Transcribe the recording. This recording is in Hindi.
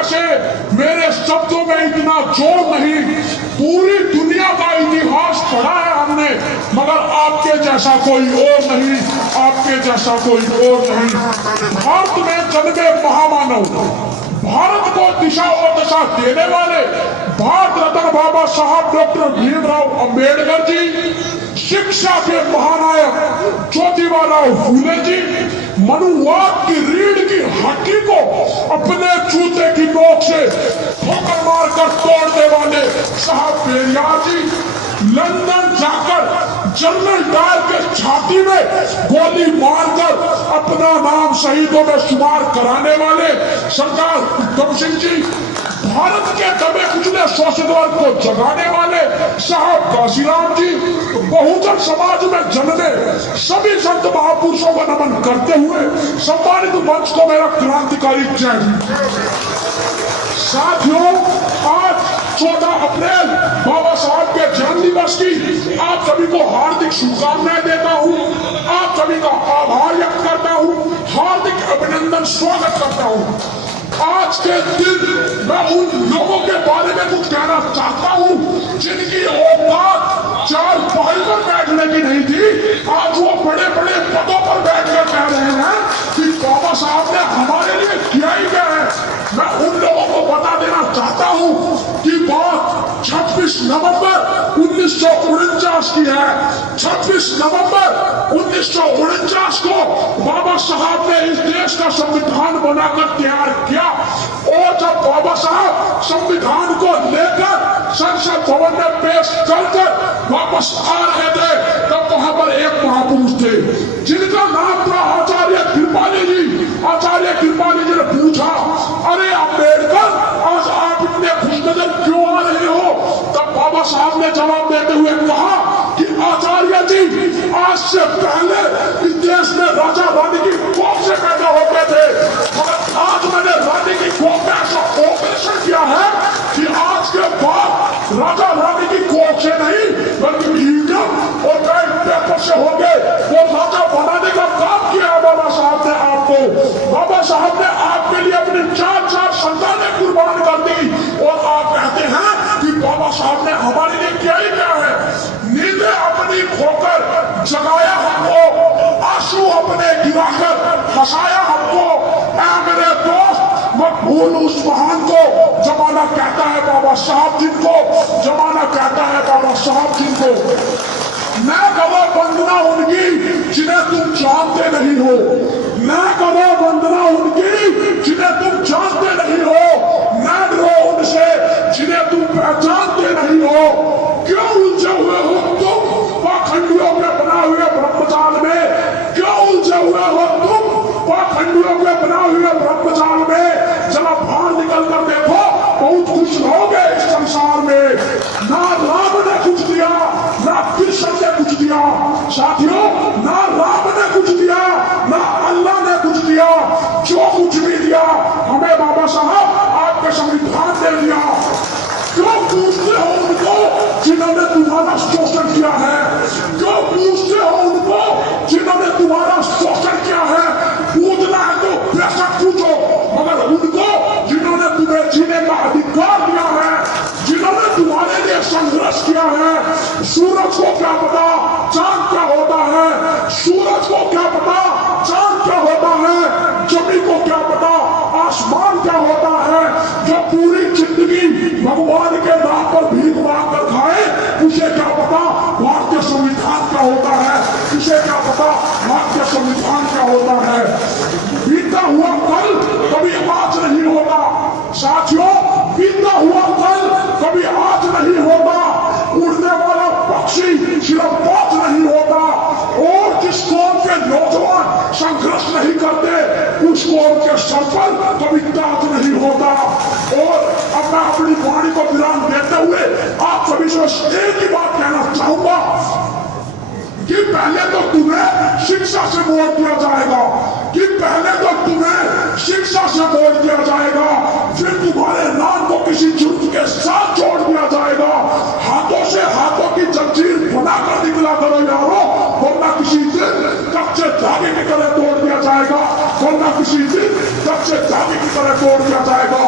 वैसे मेरे शब्दों में इतना जोर नहीं, पूरी दुनिया का इतिहास पढ़ा है हमने, मगर आपके जैसा कोई और नहीं, आपके जैसा कोई और नहीं। भारत में जन्मे महामानव, भारत को दिशा और दशा देने वाले भारत रत्न बाबा साहब डॉक्टर भीमराव अंबेडकर जी, शिक्षा के महानायक ज्योतिबाराव फूले जी, मनुवाद की रीढ़ की हड्डी को अपने जूते की नोक से ठोकर मारकर तोड़ने वाले साहब पेरियार जी, लंदन जाकर जनरल डायर के छाती में गोली मारकर अपना नाम शहीदों में शुमार कराने वाले सरदार उधम सिंह जी, भारत के दबे कुचले शोषित वर्ग को जगाने वाले साहब काशीराम जी, बहुजन समाज में जन्मे सभी संत महापुरुषों को नमन करते हुए सम्मानित मंच को मेरा क्रांतिकारी जय हिंद। साथियों, आज 14 अप्रैल बाबा साहब के जन्म दिवस की आप सभी को हार्दिक शुभकामनाएं देता हूँ, आप सभी का आभार व्यक्त करता हूँ, हार्दिक अभिनंदन स्वागत करता हूँ। आज के दिन मैं उन लोगों के बारे में कुछ कहना चाहता हूँ जिनकी औकात चार पाई पर बैठने की नहीं थी, आज वो बड़े बड़े पदों पर बैठकर कह रहे हैं कि बाबा साहब ने हमारे लिए किया ही क्या है। मैं उन लोगों को बता देना चाहता हूँ कि बात 26 नवंबर 1949 की है। 26 नवंबर 1949 को बाबा साहब ने इस देश का संविधान बनाकर तैयार किया, और जब बाबा साहब संविधान को लेकर संसद भवन में पेश कर वापस आ रहे थे, तब वहां पर एक महापुरुष थे जिनका नाम था आचार्य कृपाली जी। आचार्य कृपाली जी ने पूछा, अरे अम्बेडकर, आज आप इतने खुशनजर क्यों आ रहे हो? तब बाबा साहब ने जवाब देते हुए कहा कि आचार्य जी, आज से पहले इस देश में राजा रानी की कोख से पैदा होते थे, मगर आज मैंने रानी की कोख में ऐसा ऑपरेशन किया है कि आज के बाद राजा रानी की कोख से नहीं बल्कि ईवीएम और बैलेट पेपर से होंगे। वो राजा बनाने का काम किया है बाबा साहब ने आपको। बाबा साहब ने आपके लिए अपनी 4 संतानें कुर्बान कर दी, और आप कहते हैं कि बाबा साहब ने हमारे लिए क्या ही क्या है। नींदें अपनी खोकर जगाया हमको, आंसू अपने गिराकर हंसाया हमको। ऐ मेरे दोस्त, मत भूल उस महान को, जमाना कहता है बाबा साहब जिनको, जमाना कहता है बाबा साहब जिनको। मैं करो वंदना उनकी जिन्हें तुम जानते नहीं हो, मैं करो वंदना उनकी जिन्हें तुम जानते नहीं हो, मैं डरो उनसे जिन्हें तुम पहचानते नहीं हो। क्यों उलझे हुए हो तुम पाखंडियों के बना हुए ब्रह्मजाल में? क्यों उलझे हुए हो तुम पाखंडियों के बना हुए ब्रह्मजाल में? जरा बाहर निकल कर देखो, बहुत खुश रहोगे इस संसार में। ना राम ने कुछ दिया, ना कृष्ण ने कुछ दिया। साथियों, ना राम ने कुछ दिया, ना अल्लाह ने कुछ दिया। जो कुछ भी दिया हमें बाबा साहब आपके संविधान दे दिया। क्यों पूछते हो उनको जिन्होंने तुम्हारा शोषण किया है? क्यों पूछते हो उनको जिन्होंने तुम्हारा शोषण किया है? पूछना है तो बेशक पूछो, मगर उनको जिन्होंने तुम्हें जीने का अधिकार दिया है, जिन्होंने तुम्हारे लिए संघर्ष किया है। सूरज को क्या पता चांद क्या होता है? सूरज को क्या पता चांद क्या होता है? जमीन को क्या पता आसमान क्या होता है? जो पूरी जिंदगी भगवान के नाम पर भीख मांग कर खाए, उसे क्या पता भारतीय संविधान क्या होता है? उसे क्या पता भारतीय संविधान क्या होता है? बीता हुआ कल कभी आज नहीं होगा साथियों, बीता हुआ कल कभी आज नहीं होगा। उड़ने वाला पक्षी सिर्फ बात नहीं होता, और जिस कौम के नौजवान संघर्ष नहीं करते उस कौम के सर पर कभी ताज नहीं होता। और अब मैं अपनी वाणी को विराम देते हुए आप सभी से एक ही बात कहना चाहूंगा कि पहले तो तुम्हें शिक्षा से मोड़ दिया जाएगा, कि पहले तो तुम्हें शिक्षा से मोड़ दिया जाएगा, फिर तुम्हारे नाम को किसी जुर्म के साथ जोड़ दिया जाएगा। हाथों से हाथों की जंजीर बनाकर निकला करो यारो, वरना किसी दिन कच्चे धागे की तरह तोड़ दिया जाएगा, वरना किसी दिन कच्चे धागे की तरह तोड़ दिया जाएगा।